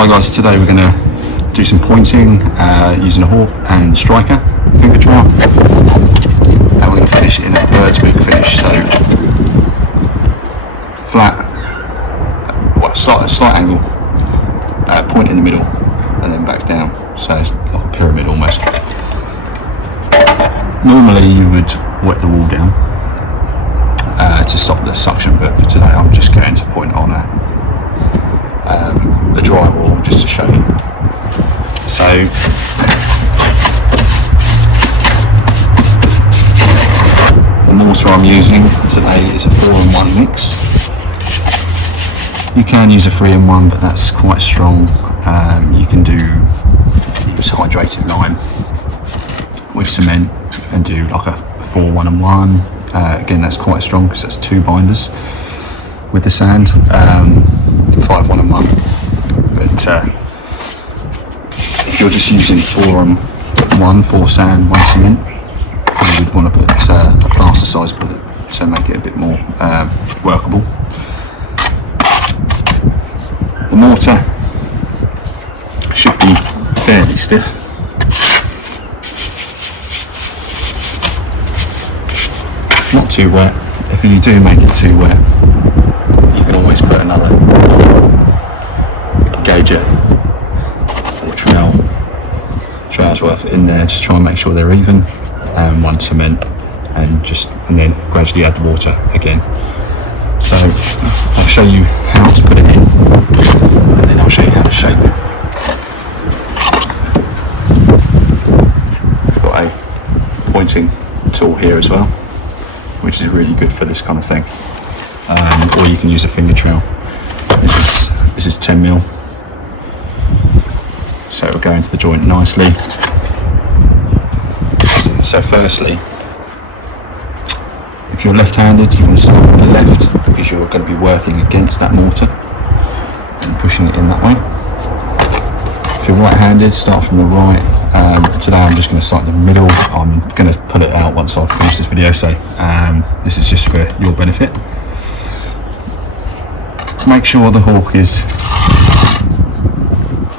Hi guys, today we're going to do some pointing using a hawk and striker finger trowel, and we're going to finish it in a bird's beak finish, so flat, well, slight angle, point in the middle and then back down, so it's like a pyramid almost. Normally you would wet the wool down to stop the suction, but for today I'm just going to point on a dry wool just to show you. So the mortar I'm using today is a 4-in-1 mix. You can use a 3-in-1, but that's quite strong. You can use hydrated lime with cement and do like a 4-1-1. Again, that's quite strong because that's 2 binders with the sand. 5-1-1. But if you're just using 4-on-1, 4 sand, 1 cement, you would want to put a plaster size bullet to make it a bit more workable. The mortar should be fairly stiff. Not too wet. If you do make it too wet, you can always put another gauger or trowel's worth in there. Just try and make sure they're even, and 1 cement, and then gradually add the water again. So I'll show you how to put it in, and then I'll show you how to shape it. I've got a pointing tool here as well, which is really good for this kind of thing. Or you can use a finger trowel. This is 10mm, so it will go into the joint nicely. So firstly, if you're left-handed, you want to start with the left, because you're going to be working against that mortar and pushing it in that way. If you're right-handed, start from the right. Today I'm just going to start in the middle. I'm going to pull it out once I've finished this video, so this is just for your benefit. Make sure the hawk is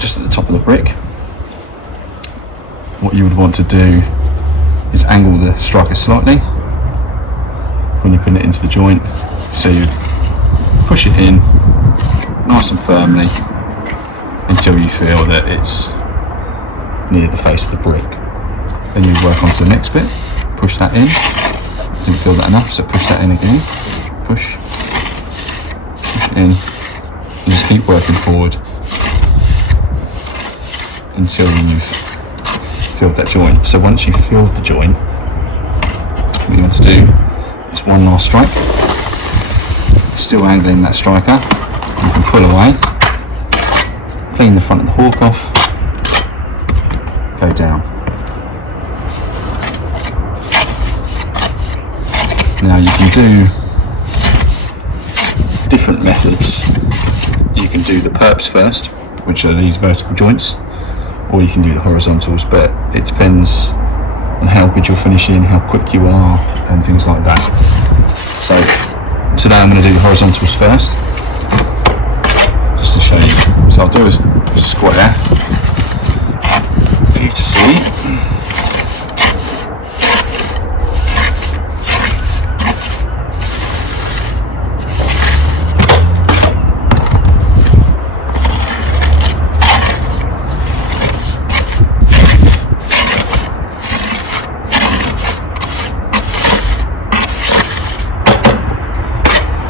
just at the top of the brick. What you would want to do is angle the striker slightly when you're putting it into the joint, so you push it in nice and firmly until you feel that it's near the face of the brick. Then you work on to the next bit, push that in. Didn't feel that enough, so push that in again. Push it in, and just keep working forward until you've filled that joint. So once you've filled the joint, what you want to do is one last strike, still angling that striker. You can pull away, clean the front of the hawk off, go down. Now you can do different methods. You can do the perps first, which are these vertical joints, or you can do the horizontals, but it depends on how good you're finishing, how quick you are, and things like that. So today I'm going to do the horizontals first, just to show you. So I'll do a square for you to see.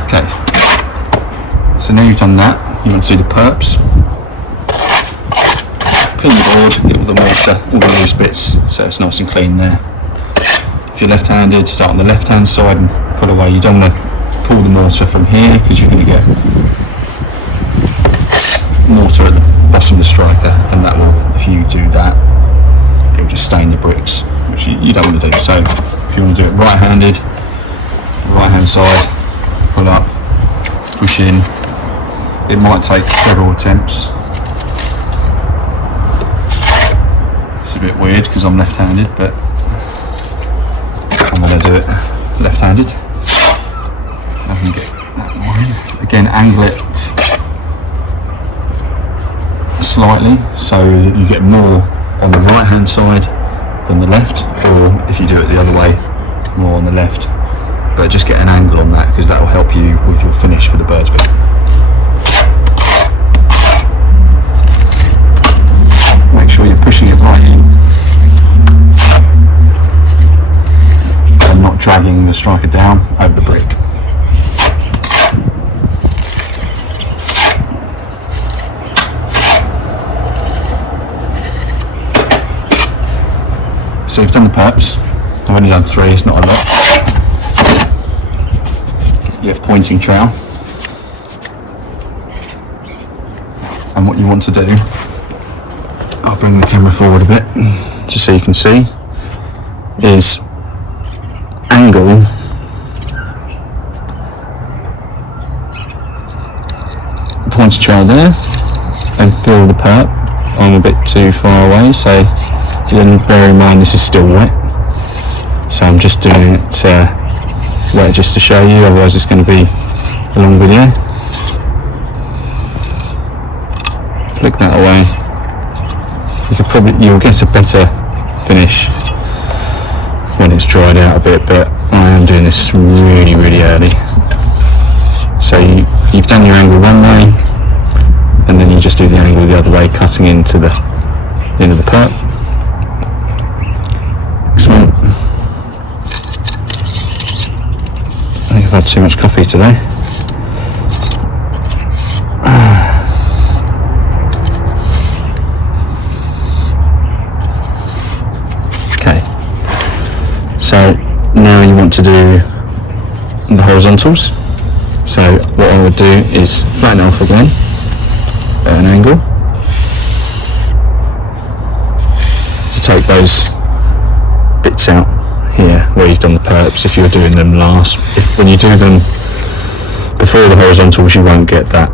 Okay, so now you've done that, you want to do the perps. Clean the board, get all the mortar, all the loose bits, so it's nice and clean there. If you're left-handed, start on the left-hand side and pull away. You don't want to pull the mortar from here, because you're going to get mortar at the bottom of the striker, and that will, if you do that, it will just stain the bricks, which you don't want to do. So if you want to do it right-handed, right-hand side, pull up, push in. It might take several attempts. It's a bit weird because I'm left-handed, but I'm going to do it left-handed. I can get that line. Again, angle it slightly so you get more on the right hand side than the left, or if you do it the other way, more on the left. But just get an angle on that because that will help you with your finish for the bird's beak. Make sure you're pushing it right in and not dragging the striker down over the brick. So you've done the perps. I've only done 3, it's not a lot. You have pointing trowel. And what you want to do, I'll bring the camera forward a bit just so you can see, is angle the pointing trowel there and fill the perp. I'm a bit too far away, so then bear in mind this is still wet, so I'm just doing it wet just to show you, otherwise it's going to be a long video. Flick that away. You'll get a better finish when it's dried out a bit, but I am doing this really early. So you've done your angle one way, and then you just do the angle the other way, cutting into the end of the perp. Excellent. I think I've had too much coffee today. Okay, so now you want to do the horizontals. So what I would do is flatten it off again at an angle to take those bits out here where you've done the perps. If you're doing them last, when you do them before the horizontals, you won't get that.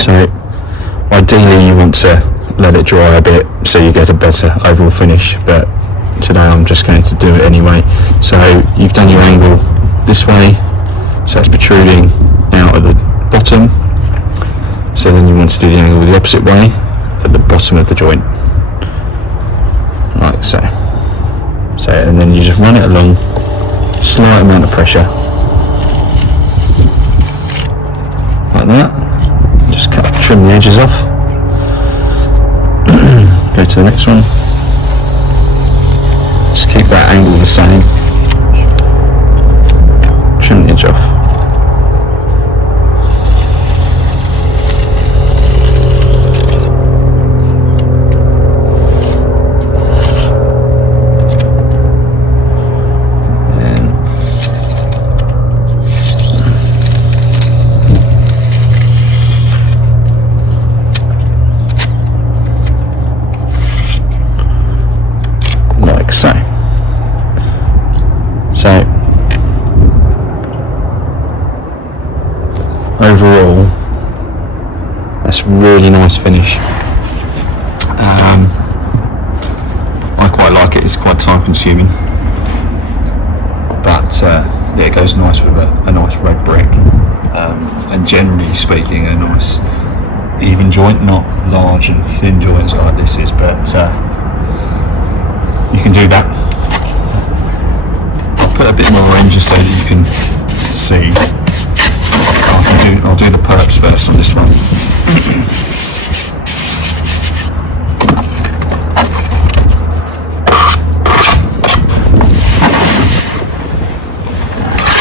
So ideally you want to let it dry a bit so you get a better overall finish, but today I'm just going to do it anyway. So you've done your angle this way, so it's protruding out at the bottom. So then you want to do the angle the opposite way at the bottom of the joint, like so. And then you just run it along, slight amount of pressure, like that. Just trim the edges off. Go to the next one. Just keep that angle the same. Trim the edge off. So overall, that's a really nice finish. I quite like it. It's quite time consuming, but yeah, it goes nice with a nice red brick, and generally speaking, a nice even joint, not large and thin joints like this is, but you can do that. I'll put a bit more in just so that you can see. I'll do the perps first on this one.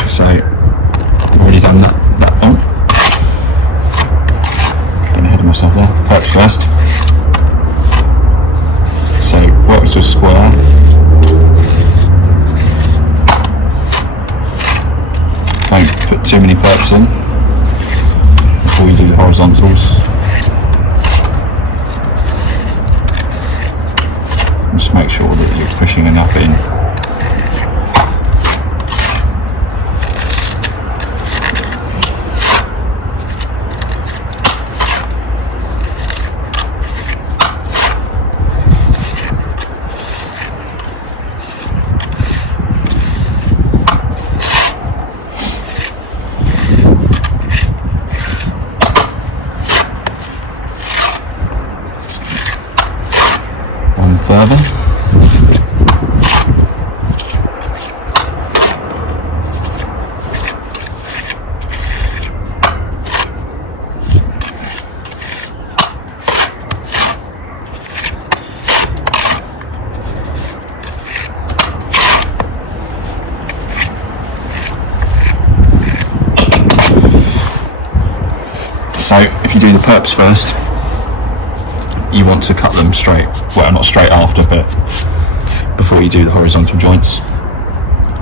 So I've already done that one. Getting ahead of myself there. Perps first. So work to a square. Don't put too many perps in before you do the horizontals. Just make sure that you're pushing enough in. if you do the perps first, you want to cut them straight, well, not straight after, but before you do the horizontal joints.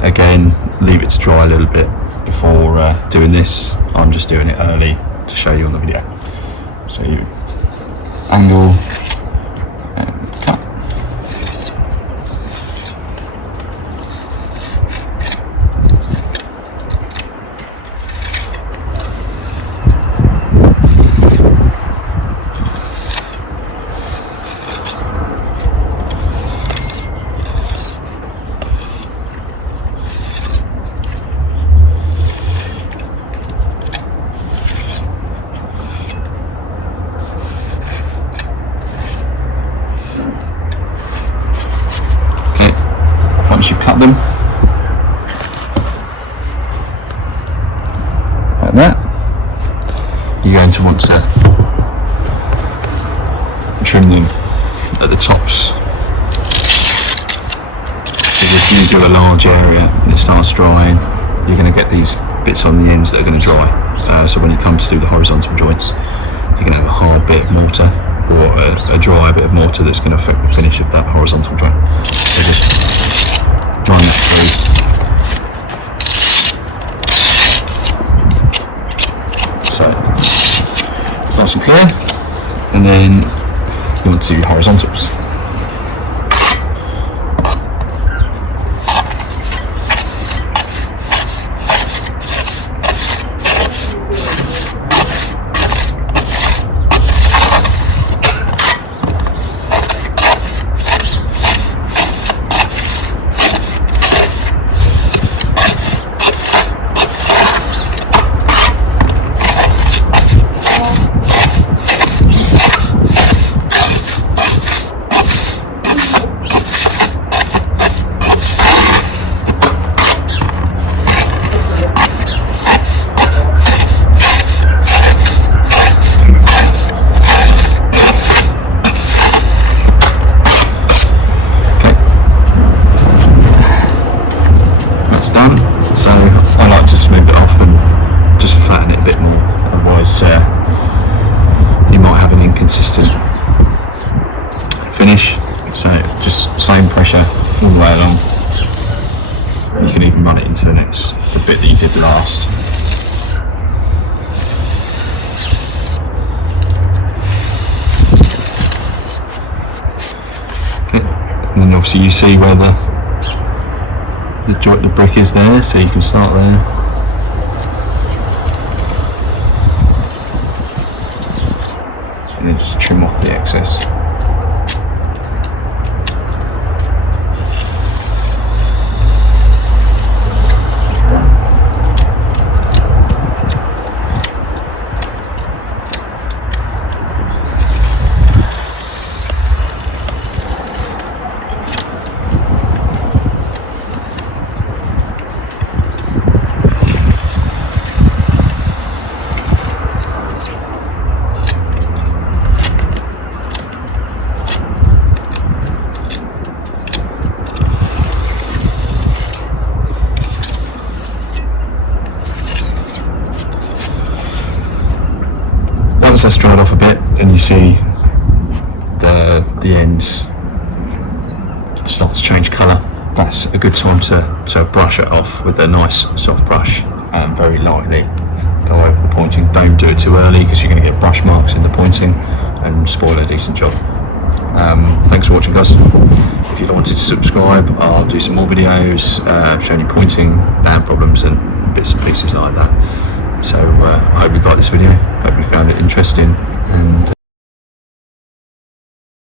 Again, leave it to dry a little bit before doing this. I'm just doing it early to show you on the video. So you angle and cut. Once you've cut them like that, you're going to want to trim them at the tops. When you do a large area and it starts drying, you're going to get these bits on the ends that are going to dry. So when you come to do the horizontal joints, you're going to have a hard bit of mortar or a dry bit of mortar that's going to affect the finish of that horizontal joint. Run that through. So it's nice and clear, and then you want to do your horizontals. Done. So I like to smooth it off and just flatten it a bit more, otherwise you might have an inconsistent finish. So just same pressure all the way along. You can even run it into the bit that you did last. Okay. And then obviously you see where the brick is there, so you can start there. And then just trim off the excess. Once that's dried off a bit and you see the ends start to change colour, that's a good time to brush it off with a nice soft brush and very lightly go over the pointing. Don't do it too early because you're going to get brush marks in the pointing and spoil a decent job. Thanks for watching, guys. If you wanted to subscribe, I'll do some more videos showing you pointing, damn problems and bits and pieces like that. So I hope you liked this video, hope you found it interesting, and